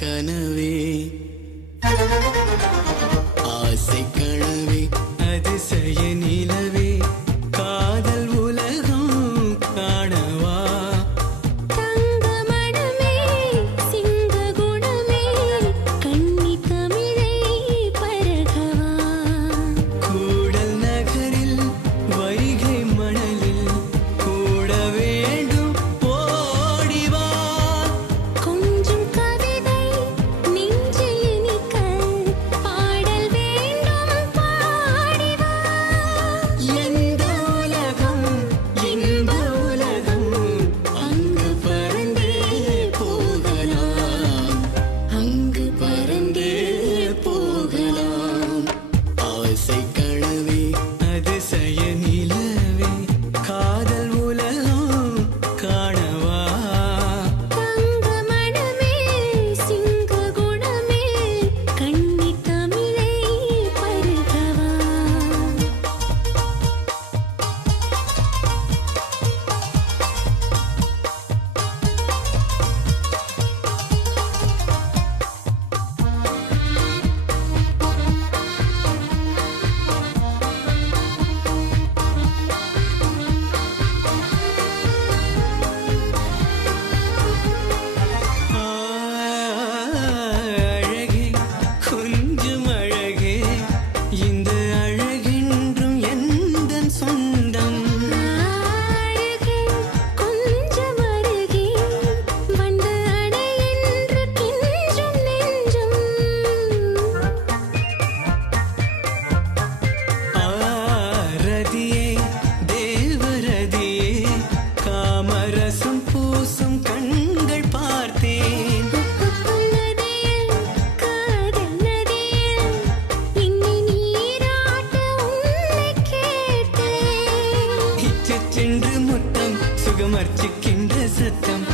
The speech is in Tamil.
கனவே ஆசை கனவே அதிசய நிலவே காதல் உலகம் காணவா தங்கமணமே சிங்க குணமே கண்ணி தமிழை பரகவா கூடல் நகரில் வைகை மணலில் கூட வேண்டும் ஓடிவா கொஞ்சம் கவிதை நெஞ்சில் இனிக்க பாடல் வேண்டும் பாடிவா எந்த உலகம் இன்ப உலகம் அங்கு பறந்தே போகலாம் அங்கு பறந்தே போகலாம் ஆசை கனவே அதிசய நிலவே காதல் உலகம் காணவா தங்கமணமே சிங்க குணமே கண்ணி தமிழை பரகவா அழகே கொஞ்சம் அழகே இந்த அழகென்றும் எந்தன் சொந்தம் அருகே கொஞ்சம் அருகே வந்து அடை என்று கெஞ்சும் நெஞ்சம் ரதியே தேவரதியே காமரசம் பூசும் கண்கள் பார்த்தேன் நதியில் காதல் நதியில் இன்னி நீராட்ட உன்னை கேட்டேன் இச்சென்று முத்தம் சுகமர்ச்சிக்கின்ற சத்தம்